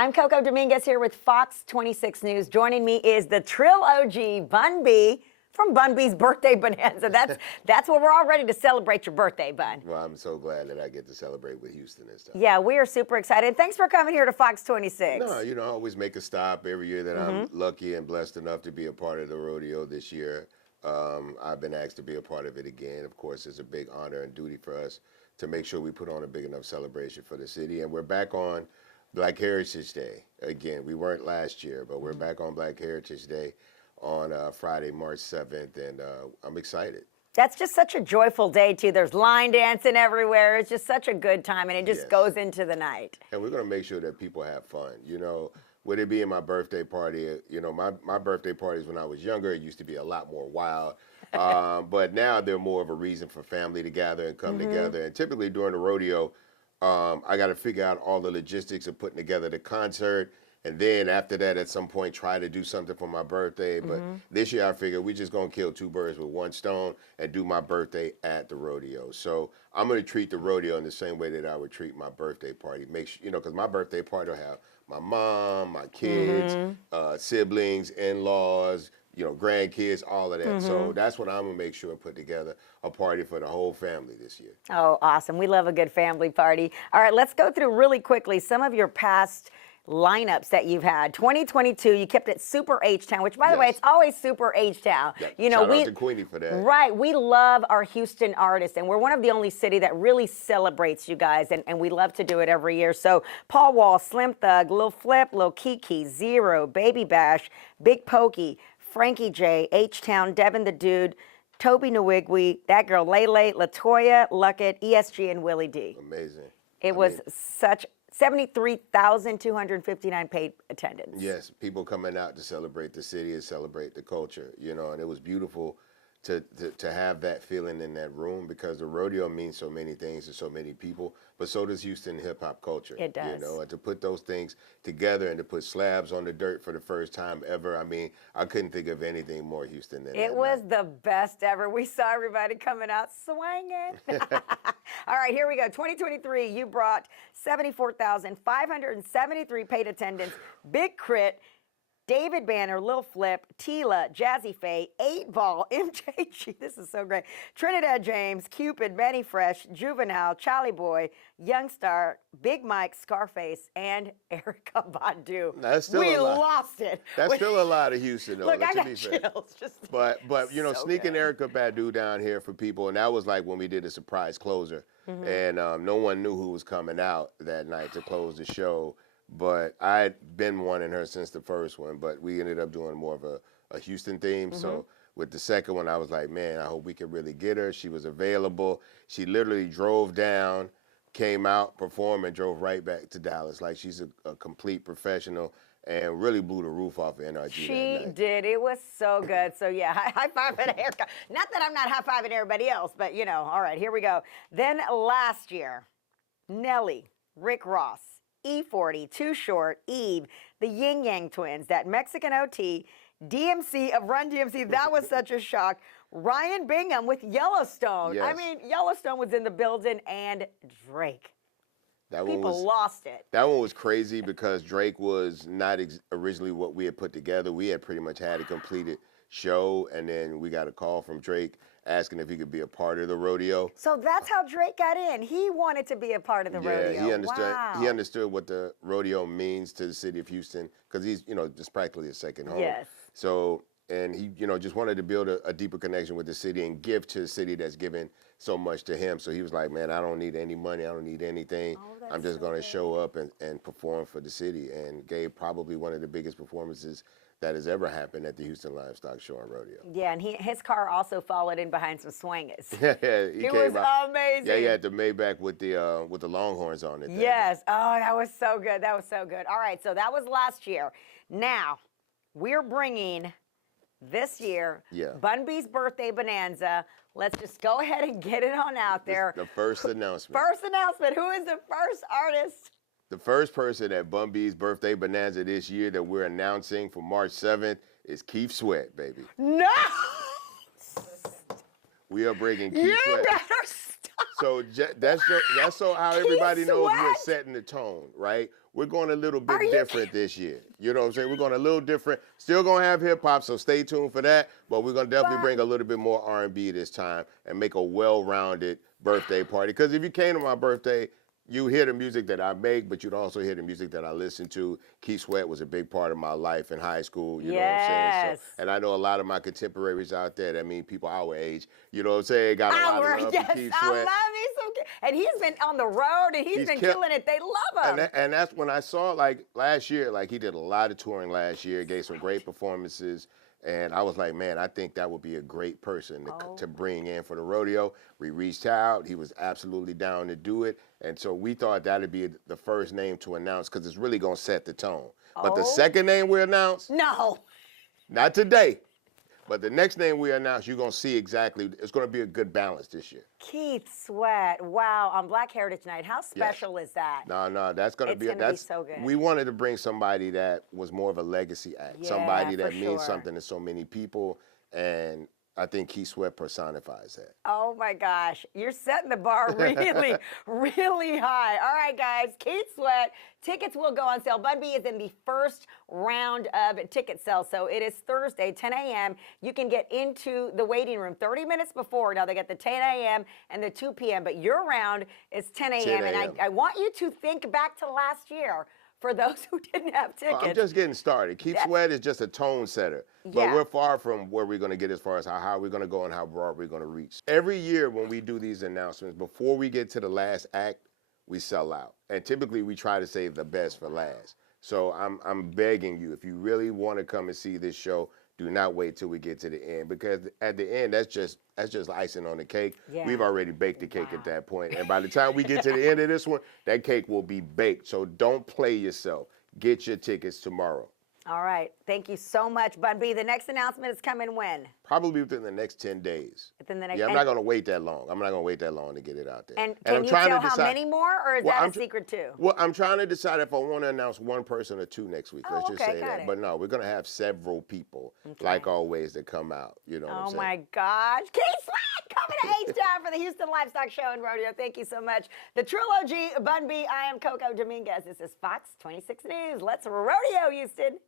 I'm Coco Dominguez here with Fox 26 News. Joining me is the Trill OG, Bun B, from Bun B's Birthday Bonanza. That's where we're all ready to celebrate your birthday, Bun. Well, I'm so glad that I get to celebrate with Houston this time. Yeah, we are super excited. Thanks for coming here to Fox 26. No, I always make a stop every year that I'm lucky and blessed enough to be a part of the rodeo this year. I've been asked to be a part of it again. Of course, it's a big honor and duty for us to make sure we put on a big enough celebration for the city. And we're back on Black Heritage Day. Again, we weren't last year, but we're back on Black Heritage Day on Friday, March 7th, and I'm excited. That's just such a joyful day, too. There's line dancing everywhere. It's just such a good time, and it just goes into the night. And we're going to make sure that people have fun. With it being my birthday party, my birthday parties when I was younger, it used to be a lot more wild. But now they're more of a reason for family to gather and come together. And typically during the rodeo, I got to figure out all the logistics of putting together the concert. And then after that, at some point, try to do something for my birthday. But this year, I figured we're just going to kill two birds with one stone and do my birthday at the rodeo. So I'm going to treat the rodeo in the same way that I would treat my birthday party. Make sure, because my birthday party will have my mom, my kids, siblings, in-laws, grandkids, all of that. So that's what I'm going to make sure and put together, a party for the whole family this year. Oh, awesome. We love a good family party. All right, let's go through really quickly some of your past lineups that you've had. 2022, you kept it Super H-Town, which, by the way, it's always Super H-Town. Yeah. Shout out to Queenie for that. Right. We love our Houston artists, and we're one of the only city that really celebrates you guys, and we love to do it every year. So Paul Wall, Slim Thug, Lil Flip, Lil Kiki, Zero, Baby Bash, Big Pokey, Frankie J, H-Town, Devin the Dude, Toby Nwigwe, That Girl Lele, LaToya, Luckett, ESG, and Willie D. Amazing. It was such 73,259 paid attendance. Yes, people coming out to celebrate the city and celebrate the culture, and it was beautiful to have that feeling in that room, because the rodeo means so many things to so many people, but so does Houston hip-hop culture. It does. And to put those things together and to put slabs on the dirt for the first time ever, I mean, I couldn't think of anything more Houston than that. It was the best ever. We saw everybody coming out swinging. All right, here we go. 2023, you brought 74,573 paid attendance, Big Crit, David Banner, Lil Flip, Tila, Jazzy Faye, 8 Ball, MJG, this is so great, Trinidad James, Cupid, Manny Fresh, Juvenile, Charlie Boy, Youngstar, Big Mike, Scarface, and Erykah Badu. That's still we a lot. lost it. That's still a lot of Houston, though. Look, I to got be fair. chills. But so sneaking good. Erykah Badu down here for people, and that was like when we did a surprise closer, and no one knew who was coming out that night to close the show. But I'd been wanting her since the first one, but we ended up doing more of a Houston theme. So with the second one, I was like, man, I hope we can really get her. She was available. She literally drove down, came out, performed, and drove right back to Dallas. Like, she's a complete professional and really blew the roof off of NRG. She did. It was so good. So, yeah, high five at Erykah. Not that I'm not high fiving everybody else, but, all right, here we go. Then last year, Nelly, Rick Ross, E40, Too Short, Eve, the Yin Yang Twins, that Mexican OT, DMC of Run DMC, that was such a shock. Ryan Bingham with Yellowstone. Yes. I mean, Yellowstone was in the building, and Drake. People lost it. That one was crazy because Drake was not originally what we had put together. We had pretty much had a completed show, and then we got a call from Drake asking if he could be a part of the rodeo. So that's how Drake got in. He wanted to be a part of the rodeo. Yeah, he understood. Wow. He understood what the rodeo means to the city of Houston, because he's, just practically a second home. Yes. So, and he, just wanted to build a deeper connection with the city and give to the city that's given so much to him. So he was like, man, I don't need any money. I don't need anything. I'm just going to show up and perform for the city, and gave probably one of the biggest performances that has ever happened at the Houston-Livestock-Show-and-Rodeo. Yeah, and his car also followed in behind some swingers. It was amazing. Yeah, he had the Maybach with the Longhorns on it. Yes. Oh, that was so good. That was so good. All right, so that was last year. Now, we're bringing this year Bun B's Birthday Bonanza. Let's just go ahead and get it on out there. The first announcement. First announcement. Who is the first artist? The first person at Bun B's Birthday Bonanza this year that we're announcing for March 7th is Keith Sweat, baby. No! We are bringing Keith Sweat. You better stop. So that's so how everybody knows we're setting the tone, right? we're going a little bit Are you different this year. You know what I'm saying? We're going a little different. Still going to have hip hop, so stay tuned for that. But we're going to definitely bring a little bit more R&B this time and make a well-rounded birthday party. Because if you came to my birthday, you hear the music that I make, but you'd also hear the music that I listen to. Keith Sweat was a big part of my life in high school, you know what I'm saying? So, and I know a lot of my contemporaries out there, that mean people our age, you know what I'm saying, got a lot of love for Keith I Sweat. love me some. And he's been on the road, and he's been killing it. They love him. And that's when I saw, like, last year, like, he did a lot of touring last year, gave some great performances. And I was like, man, I think that would be a great person to bring in for the rodeo. We reached out. He was absolutely down to do it. And so we thought that would be the first name to announce because it's really going to set the tone. But the second name we announced, no, not today, but the next name we announce, you're going to see exactly, it's going to be a good balance this year. Keith Sweat, wow, on Black Heritage Night. How special is that? No, that's going to be, be so good. We wanted to bring somebody that was more of a legacy act, somebody that means something to so many people, and I think Keith Sweat personifies that. Oh my gosh, you're setting the bar really, really high. All right, guys, Keith Sweat. Tickets will go on sale. Bun B is in the first round of ticket sales, so it is Thursday, 10 a.m. You can get into the waiting room 30 minutes before. Now, they get the 10 a.m. and the 2 p.m., but your round is 10 a.m. And I want you to think back to last year for those who didn't have tickets. I'm just getting started. Keith Sweat is just a tone setter, but we're far from where we're going to get as far as how we're going to go and how broad we're going to reach. Every year when we do these announcements, before we get to the last act, we sell out. And typically we try to save the best for last. So I'm begging you, if you really want to come and see this show, do not wait till we get to the end, because at the end, that's just icing on the cake. We've already baked the cake at that point. And by the time we get to the end of this one, that cake will be baked. So don't play yourself. Get your tickets tomorrow. All right. Thank you so much, Bun B. The next announcement is coming when? Probably within the next 10 days. Within the next, I'm not going to wait that long. I'm not going to wait that long to get it out there. And can you tell how many more, or is that a secret too? Well, I'm trying to decide if I want to announce one person or two next week. Let's just say that. But no, we're going to have several people, like always, that come out. You know what I'm saying? Oh my gosh. Keith Sweat coming to H-Town for the Houston Livestock Show and Rodeo. Thank you so much. The Trilogy, Bun B. I am Coco Dominguez. This is Fox 26 News. Let's rodeo, Houston.